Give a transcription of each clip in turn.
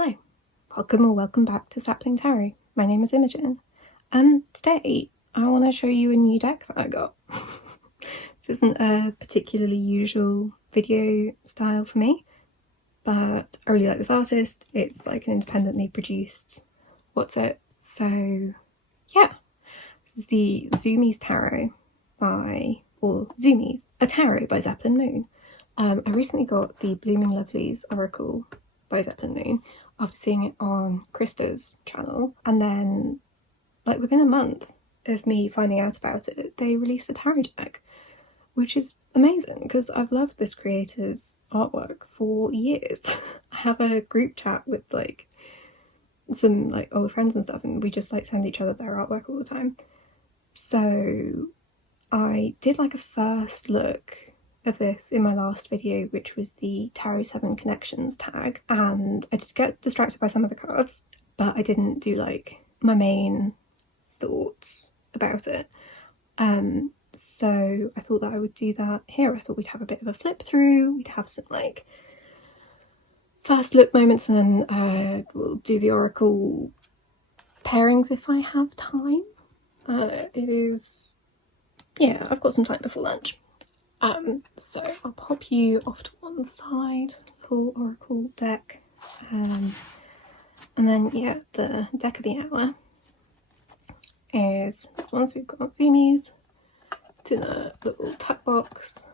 Hello, welcome or welcome back to Sapling Tarot. My name is Imogen. Today I want to show you a new deck that I got. This isn't a particularly usual video style for me, but I really like this artist. It's like an independently produced so yeah. This is the Zoomies Tarot Zoomies, a tarot by Zeppelin Moon. I recently got the Blooming Lovelies Oracle by Zeppelin Moon after seeing it on Krista's channel, and then like within a month of me finding out about it, they released a tarot deck, which is amazing because I've loved this creator's artwork for years. I have a group chat with like some like old friends and stuff, and we just like send each other their artwork all the time. So I did like a first look of this in my last video, which was the Tarot 7 Connections tag, and I did get distracted by some of the cards, but I didn't do like my main thoughts about it. So I thought that I would do that here. I thought we'd have a bit of a flip through, we'd have some like first look moments, and then we'll do the oracle pairings if I have time. I've got some time before lunch. So I'll pop you off to one side, full oracle deck, and then yeah, the deck of the hour is this one. So we've got Zoomies, it's in a little tuck box,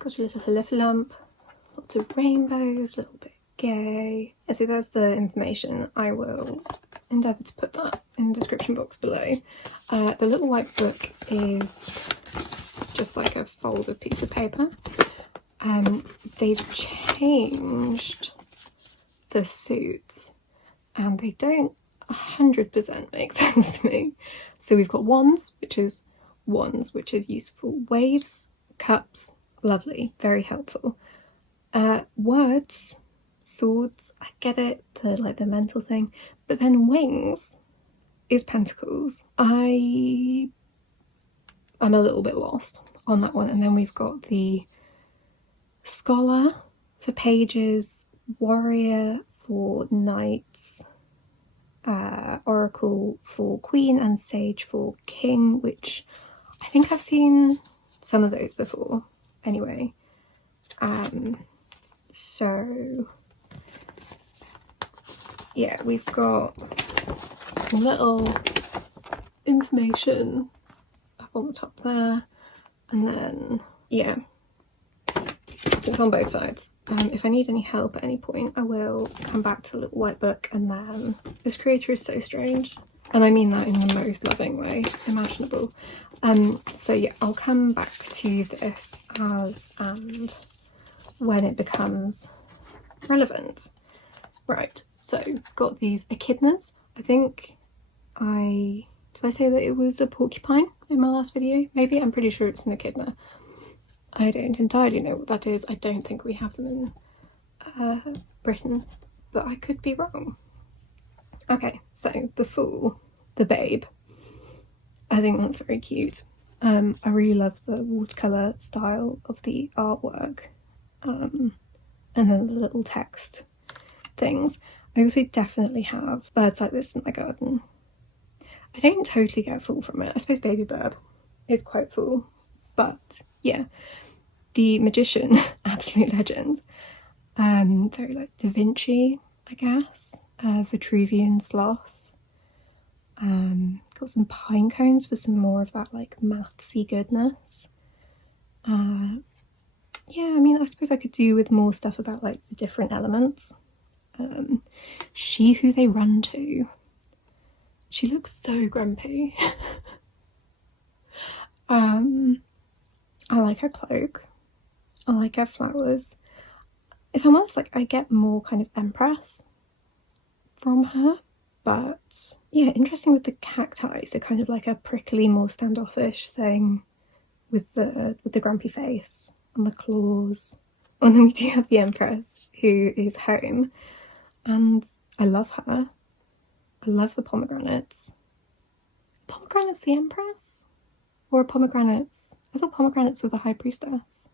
got a little fluffy lump, lots of rainbows, a little bit gay. Yeah, so there's the information. I will endeavour to put that in the description box below. The little white book is just like a folded piece of paper. They've changed the suits and they don't 100% make sense to me. So we've got wands, which is useful. Waves, cups, lovely, very helpful. Words, swords, I get it, the mental thing. But then wings is pentacles. I'm a little bit lost on that one. And then we've got the scholar for pages, warrior for knights, oracle for queen, and sage for king, which I think I've seen some of those before anyway. So yeah, we've got some little information up on the top there, and then yeah, it's on both sides. If I need any help at any point, I will come back to the little white book. And then this creator is so strange, and I mean that in the most loving way imaginable. So yeah, I'll come back to this as and when it becomes relevant. Right, so got these echidnas. I think did I say that it was a porcupine in my last video? Maybe. I'm pretty sure it's an echidna. I don't entirely know what that is. I don't think we have them in Britain, but I could be wrong. Okay, so the Fool, the babe. I think that's very cute. I really love the watercolour style of the artwork, and then the little text things. I also definitely have birds like this in my garden. I don't totally get full from it. I suppose Baby Burb is quite full, but yeah. The Magician, absolute legend. Very like Da Vinci, I guess. Vitruvian Sloth. Got some pine cones for some more of that like mathsy goodness. Yeah, I mean, I suppose I could do with more stuff about like the different elements. She Who They Run To. She looks so grumpy. I like her cloak. I like her flowers. If I'm honest, like I get more kind of Empress from her, but yeah, interesting with the cacti. So kind of like a prickly, more standoffish thing with the grumpy face and the claws. And then we do have the Empress, who is home, and I love her. I love the pomegranates. Pomegranates the Empress? Or pomegranates? I thought pomegranates were the High Priestess.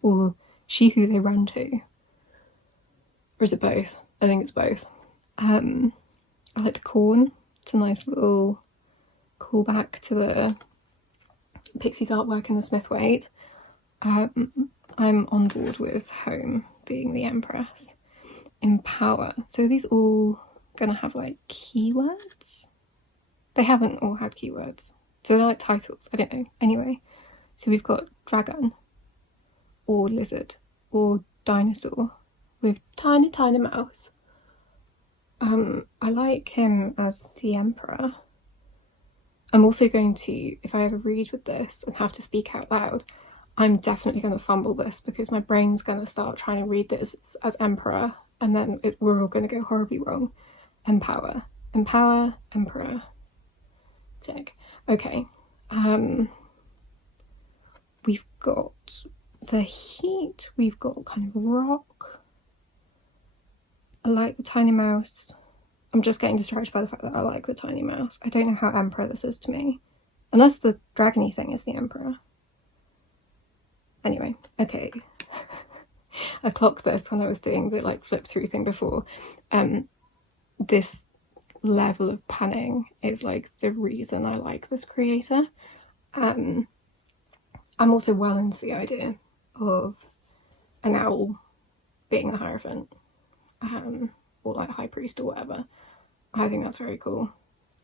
Or She Who They Run To. Or is it both? I think it's both. I like the corn. It's a nice little callback to the Pixies artwork in the Smithwaite. I'm on board with home being the Empress. Empower. So are these all gonna have like keywords? They haven't all had keywords. So they're like titles. I don't know. Anyway, so we've got dragon or lizard or dinosaur with tiny mouse. I like him as the emperor. I'm also going to, if I ever read with this and have to speak out loud, I'm definitely going to fumble this because my brain's going to start trying to read this as emperor, and then we're all going to go horribly wrong. Empower, emperor. Tick. Okay. We've got the heat. We've got kind of rock. I like the tiny mouse. I'm just getting distracted by the fact that I like the tiny mouse. I don't know how emperor this is to me. Unless the dragony thing is the emperor. Anyway, okay. I clocked this when I was doing the like flip through thing before. This level of panning is like the reason I like this creator. I'm also well into the idea of an owl being the Hierophant, or like High Priest or whatever. I think that's very cool.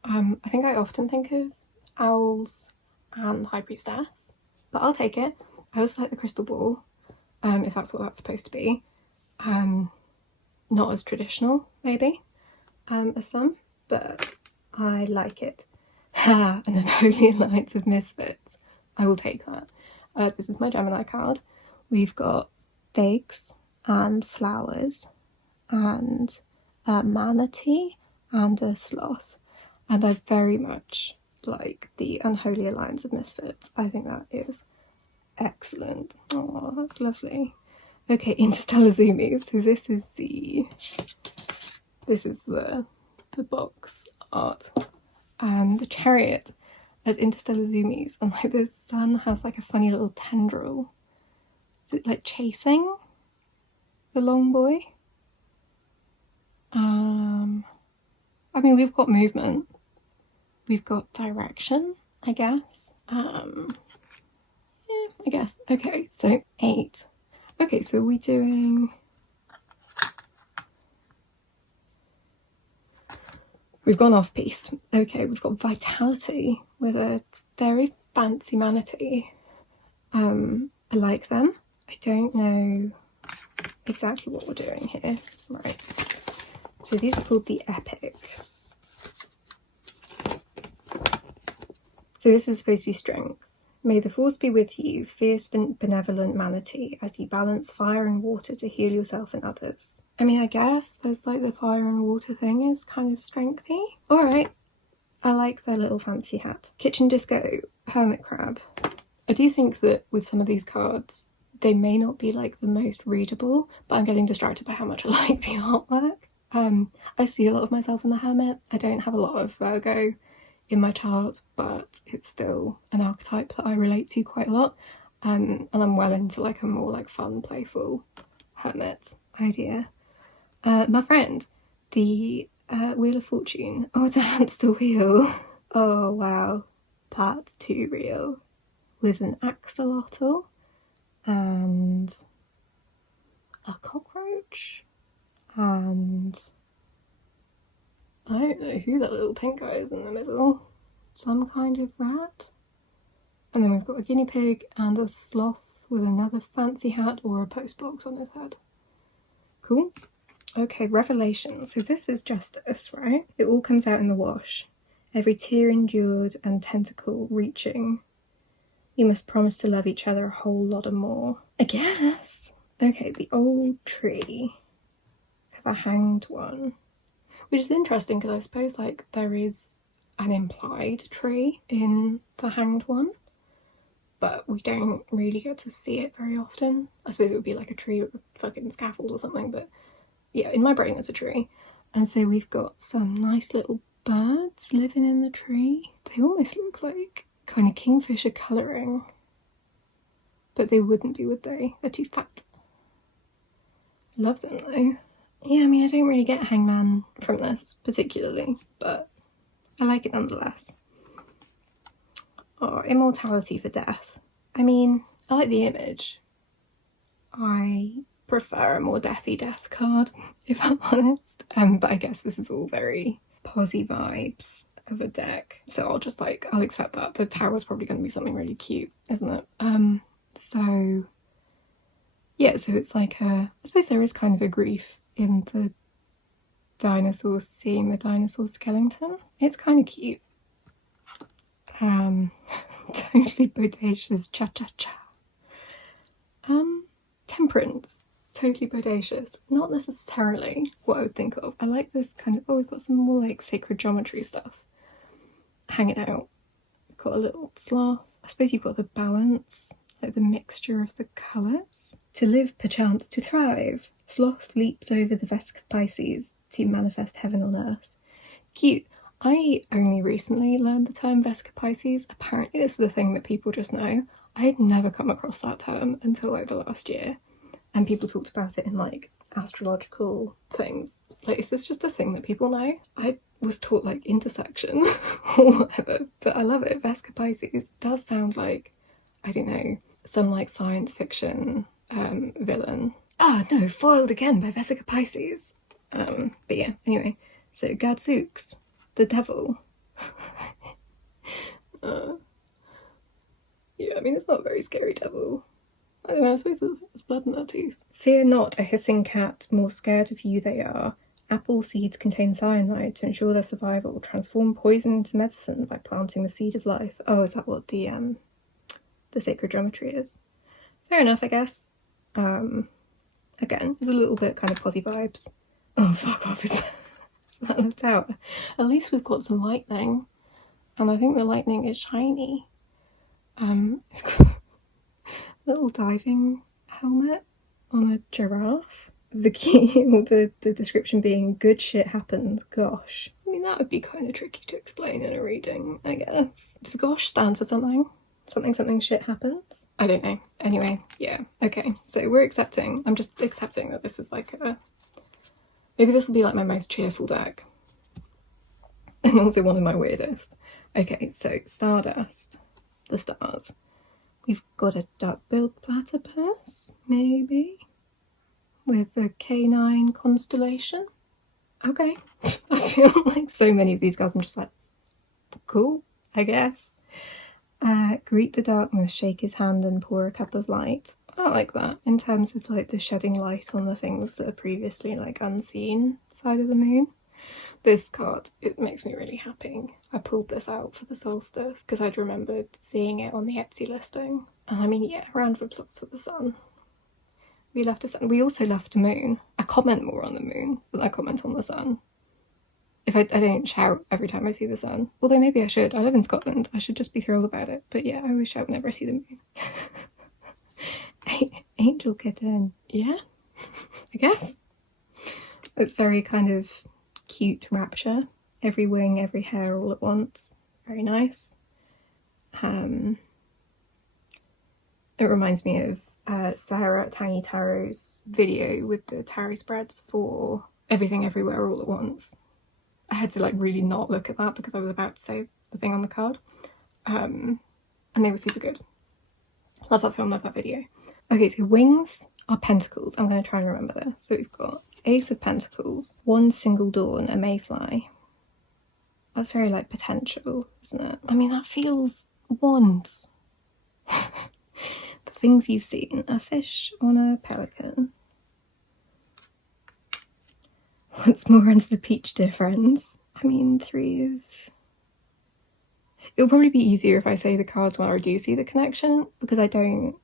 I think I often think of owls and High Priestess, but I'll take it. I also like the crystal ball, if that's what that's supposed to be. Not as traditional, maybe, as some, but I like it. Ha! An Unholy Alliance of Misfits. I will take that. This is my Gemini card. We've got figs and flowers and a manatee and a sloth. And I very much like the Unholy Alliance of Misfits. I think that is excellent. Oh, that's lovely. Okay, Interstellar Zoomies. So this is the box art. The chariot as Interstellar Zoomies, and like the sun has like a funny little tendril. Is it like chasing the long boy? I mean, we've got movement. We've got direction, I guess. Yeah, I guess. Okay, so 8. Okay, so are we doing... We've gone off-piste. Okay, we've got Vitality with a very fancy manatee. I like them. I don't know exactly what we're doing here. Right. So these are called the Epics. So this is supposed to be strength. May the force be with you, fierce benevolent manatee, as you balance fire and water to heal yourself and others. I mean, I guess there's like the fire and water thing is kind of strengthy. Alright, I like their little fancy hat. Kitchen Disco, Hermit Crab. I do think that with some of these cards, they may not be like the most readable, but I'm getting distracted by how much I like the artwork. I see a lot of myself in the Hermit. I don't have a lot of Virgo in my chart, but it's still an archetype that I relate to quite a lot. And I'm well into like a more like fun, playful Hermit idea. My friend, the Wheel of Fortune. Oh, it's a hamster wheel. Oh wow, that's too real. With an axolotl and a cockroach and I don't know who that little pink guy is in the middle. Some kind of rat. And then we've got a guinea pig and a sloth with another fancy hat or a postbox on his head. Cool. Okay, Revelation. So this is justice, right? It all comes out in the wash. Every tear endured and tentacle reaching. You must promise to love each other a whole lot of more. I guess. Okay, the old tree. The hanged one. Which is interesting because I suppose like there is an implied tree in the hanged one, but we don't really get to see it very often. I suppose it would be like a tree with a fucking scaffold or something, but yeah, in my brain there's a tree. And so we've got some nice little birds living in the tree. They almost look like kind of kingfisher colouring, but they wouldn't be, would they? They're too fat. Love them though. Yeah, I mean, I don't really get Hangman from this particularly, but I like it nonetheless. Oh, Immortality for Death. I mean, I like the image. I prefer a more deathy death card, if I'm honest. But I guess this is all very posy vibes of a deck, so I'll accept that. The tower's probably going to be something really cute, isn't it? So yeah, so it's like I suppose there is kind of a grief in the dinosaur, seeing the dinosaur skeleton. It's kind of cute. Totally bodacious, cha-cha-cha. Temperance. Totally bodacious. Not necessarily what I would think of. I like this kind of, oh, we've got some more like sacred geometry stuff hanging out. We've got a little sloth. I suppose you've got the balance, like the mixture of the colours. To live, perchance to thrive. Sloth leaps over the Vesk of Pisces to manifest heaven on earth. Cute. I only recently learned the term Vesk of Pisces. Apparently this is a thing that people just know. I had never come across that term until like the last year. And people talked about it in like astrological things. Like, is this just a thing that people know? I was taught like intersection or whatever, but I love it. Vesk of Pisces does sound like, I don't know, some like science fiction villain. Ah, no, foiled again by Vesk Pisces. But yeah, anyway, so Gadzooks, the devil. Yeah, I mean, it's not a very scary devil. I don't know, I suppose there's blood in their teeth. Fear not a hissing cat, more scared of you they are. Apple seeds contain cyanide to ensure their survival. Transform poison into medicine by planting the seed of life. Oh, is that what the sacred geometry is? Fair enough, I guess. Again, there's a little bit kind of posy vibes. Oh, fuck off, is that the tower? At least we've got some lightning. And I think the lightning is shiny. It's got a little diving helmet on a giraffe. The key, or the description being, good shit happened, gosh. I mean, that would be kind of tricky to explain in a reading, I guess. Does gosh stand for something? Something shit happens? I don't know. Anyway, yeah. Okay, so we're accepting. I'm just accepting that this is like a... Maybe this will be like my most cheerful deck. And also one of my weirdest. Okay, so Stardust. The stars. We've got a duck-billed platypus, maybe? With a canine constellation? Okay. I feel like so many of these guys I'm just like, cool, I guess. Greet the darkness, shake his hand and pour a cup of light. I like that, in terms of like the shedding light on the things that are previously like unseen side of the moon. This card, it makes me really happy. I pulled this out for the solstice because I'd remembered seeing it on the Etsy listing. And I mean, yeah, round of applause for the sun. We left a sun. We also left a moon. I comment more on the moon than I comment on the sun. If I don't shout every time I see the sun. Although maybe I should. I live in Scotland. I should just be thrilled about it. But yeah, I always shout whenever I see the moon. Angel kitten. Yeah, I guess. It's very kind of cute rapture. Every wing, every hair all at once. Very nice. It reminds me of Sarah at Tangy Tarot's video with the tarot spreads for Everything Everywhere All at Once. I had to like really not look at that because I was about to say the thing on the card. And they were super good. Love that film, love that video. Okay, so wings are pentacles. I'm going to try and remember this. So we've got Ace of Pentacles, one single dawn, a mayfly. That's very like potential, isn't it? I mean, that feels wands. The things you've seen, a fish on a pelican. Once more into the peach, dear friends. I mean, three of... It'll probably be easier if I say the cards when I do see the connection, because I don't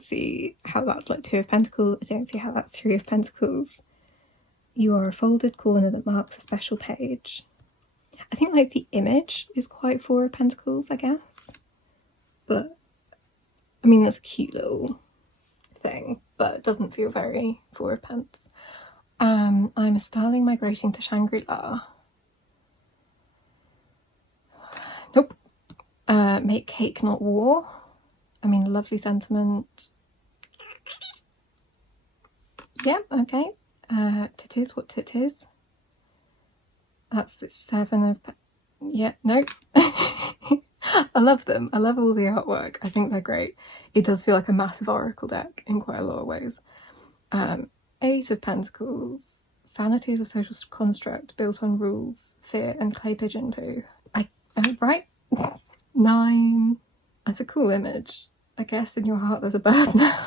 see how that's like Two of Pentacles. I don't see how that's Three of Pentacles. You are a folded corner that marks a special page. I think like the image is quite Four of Pentacles, I guess. But, I mean, that's a cute little thing, but it doesn't feel very Four of Pence. I'm a starling migrating to Shangri-La. Nope. Make cake, not war. I mean, lovely sentiment. Yeah, okay. Tit is what tit is. That's the 7 of... Yeah, no. I love them. I love all the artwork. I think they're great. It does feel like a massive oracle deck in quite a lot of ways. 8 of Pentacles. Sanity is a social construct built on rules, fear, and clay pigeon poo. Right? 9. That's a cool image. I guess in your heart there's a bird now.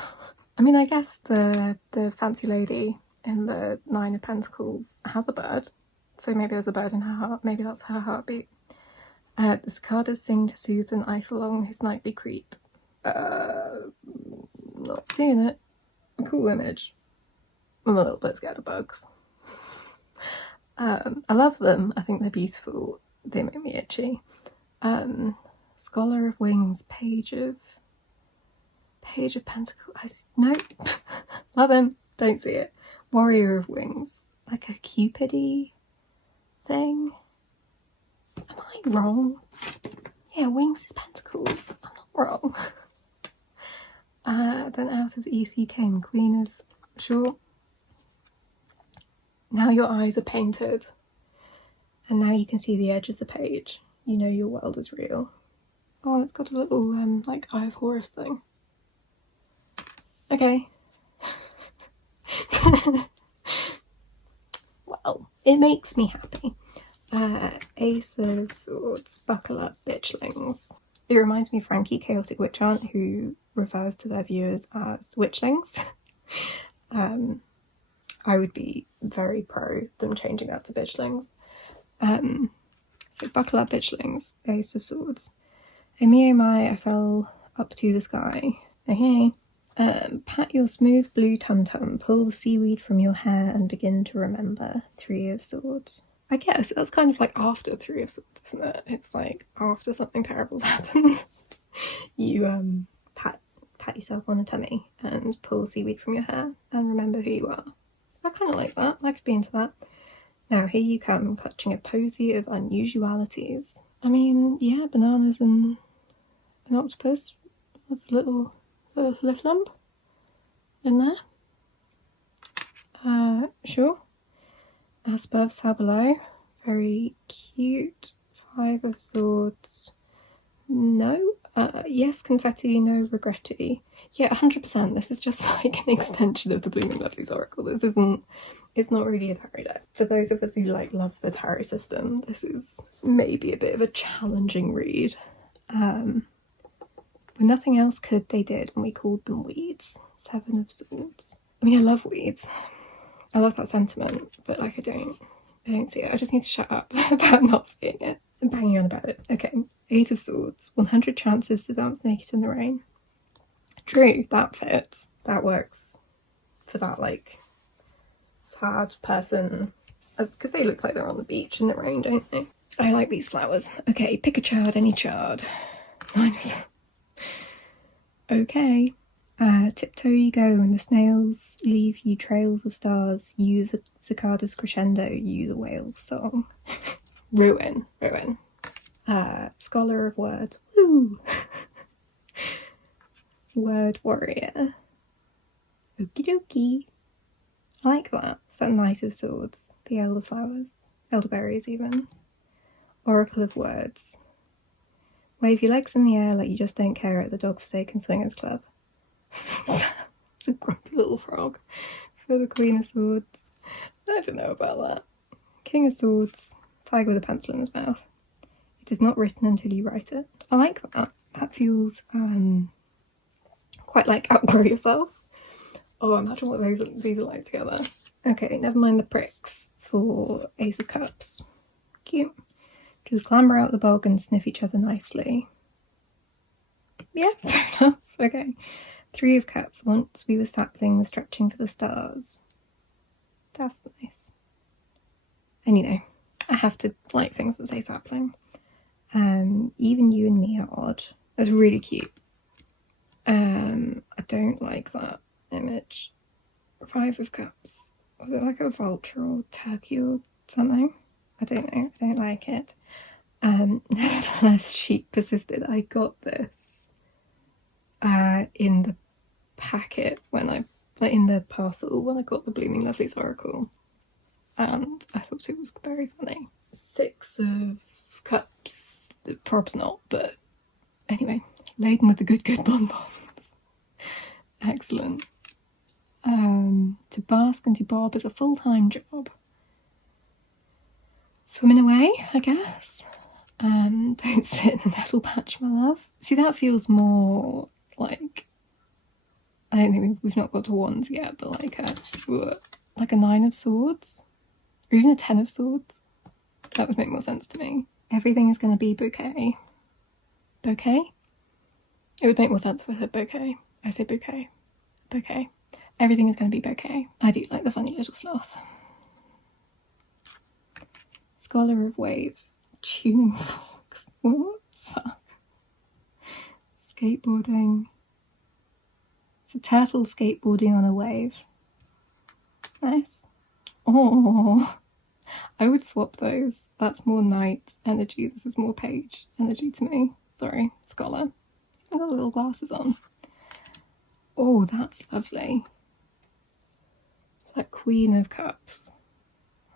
I mean, I guess the fancy lady in the 9 of Pentacles has a bird. So maybe there's a bird in her heart. Maybe that's her heartbeat. The cicadas sing to soothe and idle along his nightly creep. Not seeing it. A cool image. I'm a little bit scared of bugs. I love them. I think they're beautiful. They make me itchy. Scholar of Wings, Page of Pentacles. Nope. Love him. Don't see it. Warrior of Wings, like a Cupid-y thing. Am I wrong? Yeah, Wings is Pentacles. I'm not wrong. Then out of EC came Queen of... Sure. Now your eyes are painted. And now you can see the edge of the page. You know your world is real. Oh, it's got a little, like, Eye of Horus thing. Okay. Well, it makes me happy. Ace of Swords, buckle up, bitchlings. It reminds me of Frankie, Chaotic Witch Aunt, who refers to their viewers as witchlings. I would be very pro them changing that to bitchlings. So buckle up, bitchlings. Ace of Swords. Oh me, oh my, I fell up to the sky. Okay. Pat your smooth blue tum-tum, pull the seaweed from your hair and begin to remember. 3 of Swords. I guess that's kind of like after 3 of Swords, isn't it? It's like after something terrible's happened. You pat yourself on the tummy and pull the seaweed from your hair and remember who you are. I kind of like that. I could be into that. Now here you come, clutching a posy of unusualities. I mean, yeah, bananas and an octopus. That's a little lump in there. Sure. Asperv Sabalo, very cute. 5 of Swords. No. Yes, confetti, no regretti. Yeah, 100%. This is just like an extension of the Blooming Lovelies Oracle. This isn't... It's not really a tarot deck. For those of us who like love the tarot system, this is maybe a bit of a challenging read. When nothing else could, they did, and we called them weeds. 7 of Swords. I mean, I love weeds. I love that sentiment, but like I don't see it. I just need to shut up about not seeing it and banging on about it. Okay, 8 of Swords. 100 chances to dance naked in the rain. True, that fits. That works for that, like, sad person. Because they look like they're on the beach in the rain, don't they? I like these flowers. Okay, pick a chard, any chard. Nice. Okay. Tiptoe you go, and the snails leave you trails of stars. You the cicadas crescendo, you the whale's song. Ruin. Scholar of Words. Woo! Word Warrior. Okie dokie. I like that. Is that Knight of Swords? The Elderflowers. Elderberries even. Oracle of Words. Wave your legs in the air like you just don't care at the Dog Forsaken Swingers Club. It's a grumpy little frog for the Queen of Swords. I don't know about that. King of Swords. Tiger with a pencil in his mouth. It is not written until you write it. I like that. That feels quite like outgrow yourself. Oh, imagine what these are like together. Okay, never mind the pricks for Ace of Cups. Cute. Just clamber out the bog and sniff each other nicely. Yeah, fair enough. Okay. 3 of Cups. Once we were sapling, stretching for the stars. That's nice. And you know, I have to like things that say sapling. Even you and me are odd. That's really cute. I don't like that image. 5 of Cups. Was it like a vulture or turkey or something? I don't know. I don't like it. Nevertheless, she persisted. I got this in the packet when I like in the parcel when I got the Blooming Lovelies Oracle, and I thought it was very funny. 6 of Cups, props not, but anyway, laden with the good bonbons. Excellent. To bask and to bob is a full-time job. Swimming away, I guess. Don't sit in the nettle patch, my love. See, that feels more like, I don't think we've not got to wands yet, but like a 9 of swords, or even a 10 of swords. That would make more sense to me. Everything is going to be bouquet. Bouquet? It would make more sense if I said bouquet. I say bouquet. Bouquet. Everything is going to be bouquet. I do like the funny little sloth. Scholar of Waves. Tuning forks. What the fuck? Skateboarding. It's a turtle skateboarding on a wave. Nice. Oh, I would swap those. That's more knight energy. This is more page energy to me. Sorry, scholar. It's even got little glasses on. Oh, that's lovely. It's that Queen of Cups.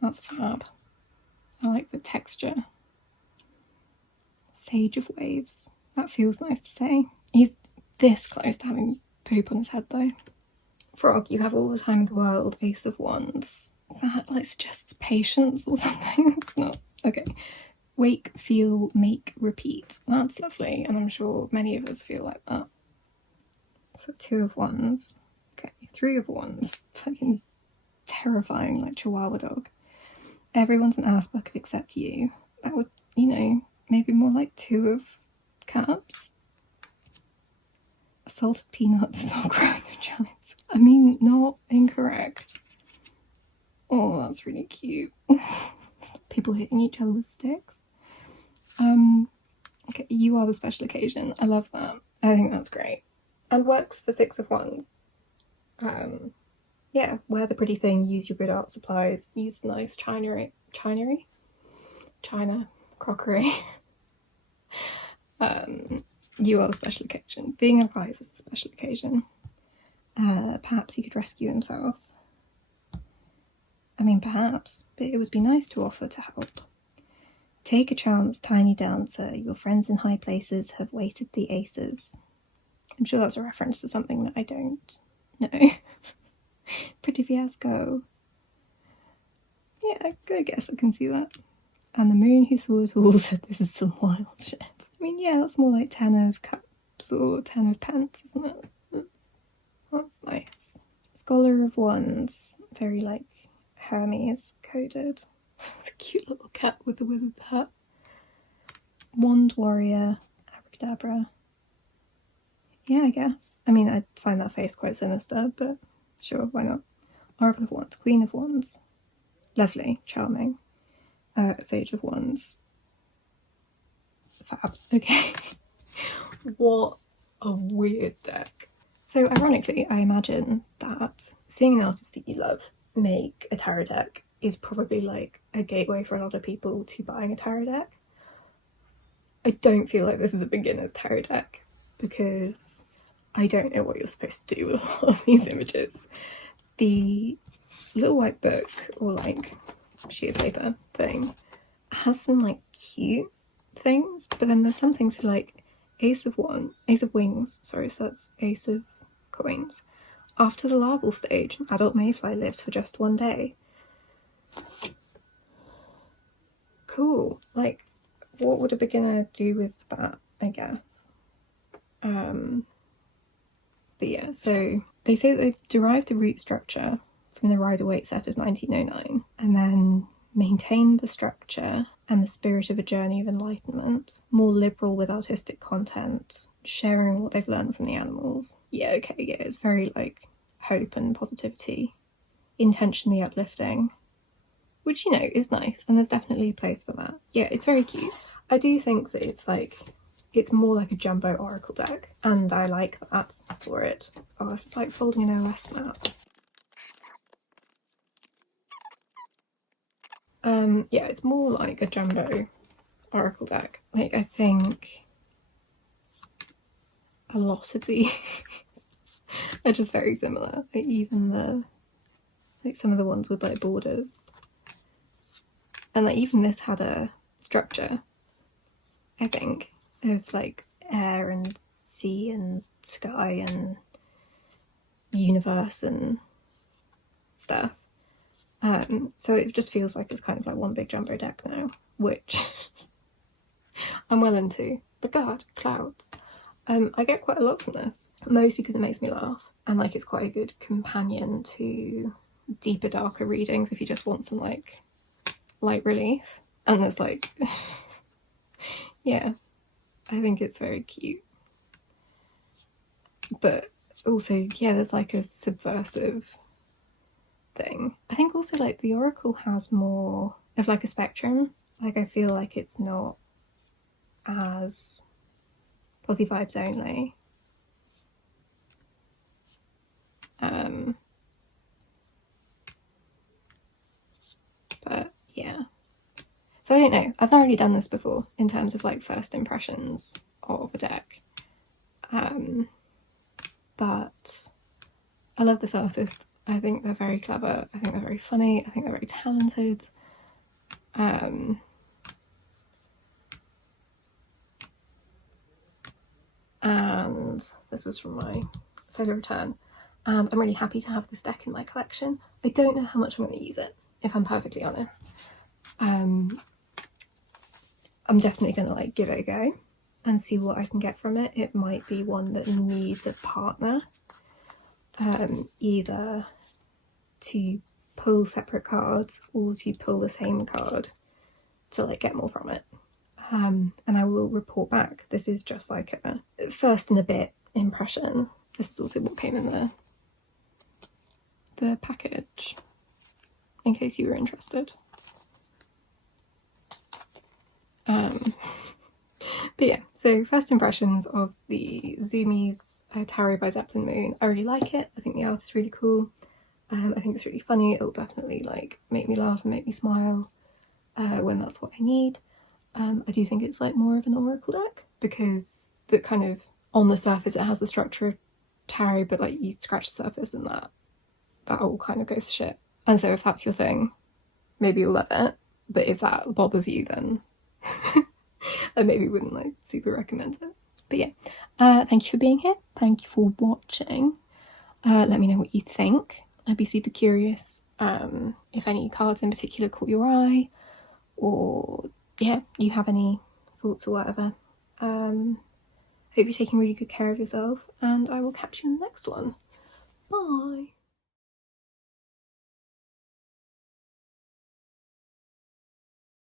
That's fab. I like the texture. Sage of Waves. That feels nice to say. He's this close to having poop on his head though. Frog, you have all the time in the world. Ace of Wands. That like suggests patience or something. It's not. Okay. Wake, feel, make, repeat. That's lovely, and I'm sure many of us feel like that. So 2 of Wands. Okay, 3 of Wands. Fucking terrifying, like Chihuahua dog. Everyone's an ass bucket except you. That would, you know, maybe more like 2 of Cups. A salted peanut does not grow in the giants. I mean, not incorrect. Oh, that's really cute. People hitting each other with sticks. Okay, you are the special occasion. I love that. I think that's great. And works for 6 of Wands. Yeah, wear the pretty thing, use your good art supplies, use the nice china, crockery. You are the special occasion. Being alive is the special occasion. Perhaps he could rescue himself. I mean, perhaps, but it would be nice to offer to help. Take a chance, tiny dancer. Your friends in high places have weighted the aces. I'm sure that's a reference to something that I don't know. Pretty fiasco. Yeah, I guess I can see that. And the moon who saw it all said this is some wild shit. I mean, yeah, that's more like 10 of Cups or 10 of Pence, isn't it? That's nice. Scholar of Wands. Very like Hermes coded. The cute little cat with the wizard's hat. Wand warrior. Abracadabra. Yeah, I guess. I mean, I find that face quite sinister, but sure, why not? Oracle of Wands. Queen of Wands. Lovely. Charming. Sage of Wands. Fab. Okay. What a weird deck. So ironically, I imagine that seeing an artist that you love make a tarot deck is probably like a gateway for a lot of people to buying a tarot deck. I don't feel like this is a beginner's tarot deck because I don't know what you're supposed to do with a lot of these images. The little white book, or like sheer paper thing, has some like cute things, but then there's some things like Ace of Wings, sorry, so that's Ace of Coins. After the larval stage, an adult mayfly lives for just 1 day. Cool. Like, what would a beginner do with that, I guess? But yeah, so they say that they derived the root structure from the Rider-Waite set of 1909 and then maintained the structure and the spirit of a journey of enlightenment, more liberal with artistic content, sharing what they've learned from the animals. Yeah, okay, yeah, it's very like hope and positivity, intentionally uplifting, which, you know, is nice, and there's definitely a place for that. Yeah, it's very cute. I do think that it's like, it's more like a jumbo oracle deck, and I like that for it. Oh, it's like folding an OS map. Yeah, it's more like a jumbo oracle deck. Like, I think a lot of these They're just very similar. Like even the, like some of the ones with like borders. And like even this had a structure, I think, of like air and sea and sky and universe and stuff. So it just feels like it's kind of like one big jumbo deck now, which I'm well into. But God, clouds. I get quite a lot from this, mostly because it makes me laugh, and like it's quite a good companion to deeper, darker readings if you just want some like light relief. And there's like, yeah, I think it's very cute. But also, yeah, there's like a subversive thing. I think also like the Oracle has more of like a spectrum. Like I feel like it's not as Posy vibes only. But yeah. So I don't know. I've not really done this before in terms of like first impressions of a deck. But I love this artist. I think they're very clever. I think they're very funny. I think they're very talented. And this was from my solo return. And I'm really happy to have this deck in my collection. I don't know how much I'm going to use it, if I'm perfectly honest. I'm definitely going to like give it a go and see what I can get from it. It might be one that needs a partner, either to pull separate cards or to pull the same card to like get more from it. And I will report back. This is just like a first and a bit impression. This is also what came in the package, in case you were interested. But yeah, so first impressions of the Zoomies Tarot by Zeppelin Moon. I really like it. I think the art is really cool. I think it's really funny. It'll definitely like make me laugh and make me smile when that's what I need. I do think it's like more of an Oracle deck because the kind of on the surface it has the structure of tarot, but like you scratch the surface and that all kind of goes to shit. And so if that's your thing, maybe you'll love it. But if that bothers you, then I maybe wouldn't like super recommend it. But yeah, thank you for being here. Thank you for watching. Let me know what you think. I'd be super curious if any cards in particular caught your eye, or yeah, you have any thoughts or whatever. Hope you're taking really good care of yourself, and I will catch you in the next one. Bye.